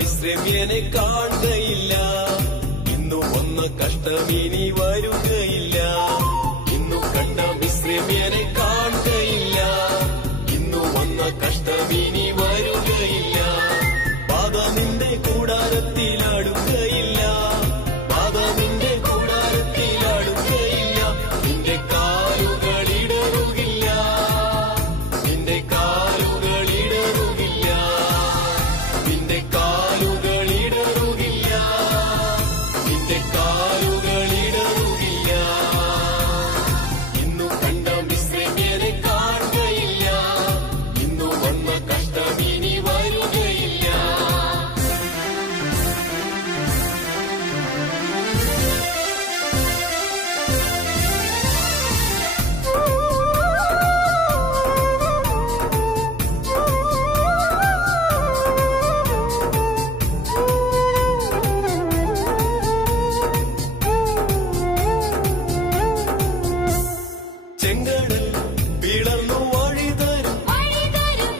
മിസ്രൈമ്യനെ കാണുകയില്ല. ഇന്നു വന്ന കഷ്ടമിനി വരുകയില്ല. ഇന്നു കണ്ട മിസ്രൈമ്യനെ കാണുകയില്ല. ഇന്നു വന്ന കഷ്ടമിനി വരുകയില്ല. ബാധ നിന്റെ കൂടാരത്തിലടുകയില്ല. ബാധ നിന്റെ കൂടാരത്തിലടുകയില്ല. നിന്റെ കാലുകളിടറുകില്ല. നിന്റെ കാലുകളിടറുകില്ല. നിന്റെ കാലുകളിടറുകില്ല. നിന്റെ കാലുകളിടറുകില്ല. ഇന്നു കണ്ട മിസ്രൈമ്യനെ കാണുകയില്ല. ഇന്നു വന്ന കഷ്ടമിനി വരുകയില്ല. ചെങ്കടൽ പിളർന്നു വഴിതരും.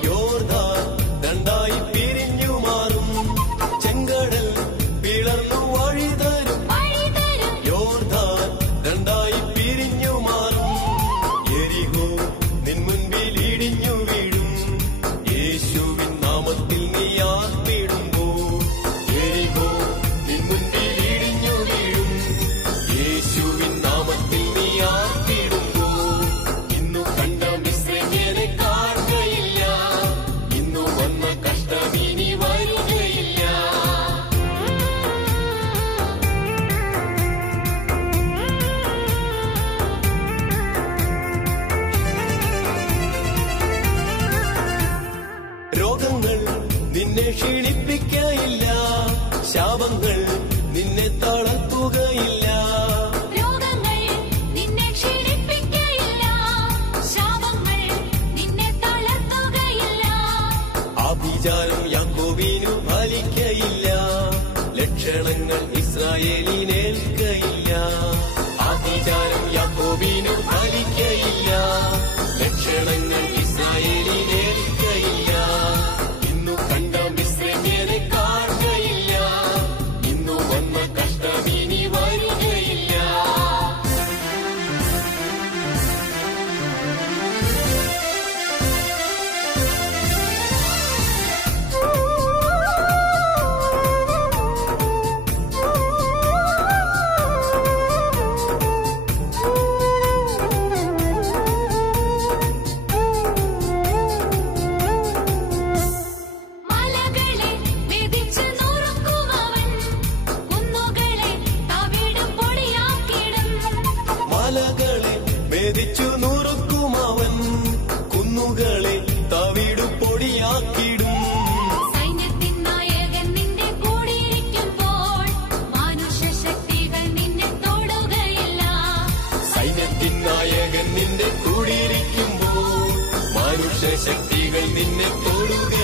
യോർദാൻ രണ്ടായി പിരിഞ്ഞു മാറും. ചെങ്കടൽ പിളർന്നു വഴിതരും. യോർദാൻ രണ്ടായി പിരിഞ്ഞു മാറും. യെരിഹോ നിൻ മുൻപിൽ ഇടിഞ്ഞു വീഴും. യേശുവിൻ നാമത്തിൽ നീ ആർപ്പിടുമ്പോ. യെരിഹോ നിൻ മുൻപിൽ ഇടിഞ്ഞു വീഴും. യേശുവിൻ നാമത്തിൽ നീ ആർപ്പിടുമ്പോ. ഇന്നു കണ്ട മിസ്രൈമ്യനെ കാണുകയില്ല. ഇന്നു വന്ന കഷ്ടമിനി വരുകയില്ല. രോഗങ്ങൾ നിന്നെ ക്ഷീണിപ്പിക്കയില്ല. ശാപങ്ങൾ നിന്നെ തളർത്തുകയില്ല. രോഗങ്ങൾ നിന്നെ ക്ഷീണിപ്പിക്കയില്ല. ശാപങ്ങൾ നിന്നെ തളർത്തുകയില്ല. ആഭിചാരം യാക്കോബിനു ഫലിക്കയില്ല. ലക്ഷണങ്ങൾ ഇസ്രായേലിനേൽക്കയില്ല. ആഭിചാരം യാക്കോബിനു ഫലിക്കയില്ല. ലക്ഷണങ്ങൾ ഇസ്രായേലിനേൽക്കയില്ല. ഇന്നു കണ്ട മിസ്രൈമ്യനെ കാണുകയില്ല. ഇന്നു വന്ന കഷ്ടമിനി വരുകയില്ല. മലകളെ മെതിച്ചു നുറുക്കുമവൻ. കുന്നുകളെ തവിടും പൊടിയാക്കിടും. മലകളെ മെതിച്ചു നുറുക്കുമവൻ. കുന്നുകളെ തവിടു പൊടിയാക്കിടും. സൈന്യത്തിൻ നായകൻ നിന്റെ കൂടിയിരിക്കുമ്പോൾ മനുഷ്യശക്തികൾ നിന്നെ തൊടുകയില്ല. സൈന്യത്തിൻ നായകൻ നിന്റെ കൂടിയിരിക്കുമ്പോൾ മനുഷ്യശക്തികൾ നിന്നെ തൊടുകയില്ല.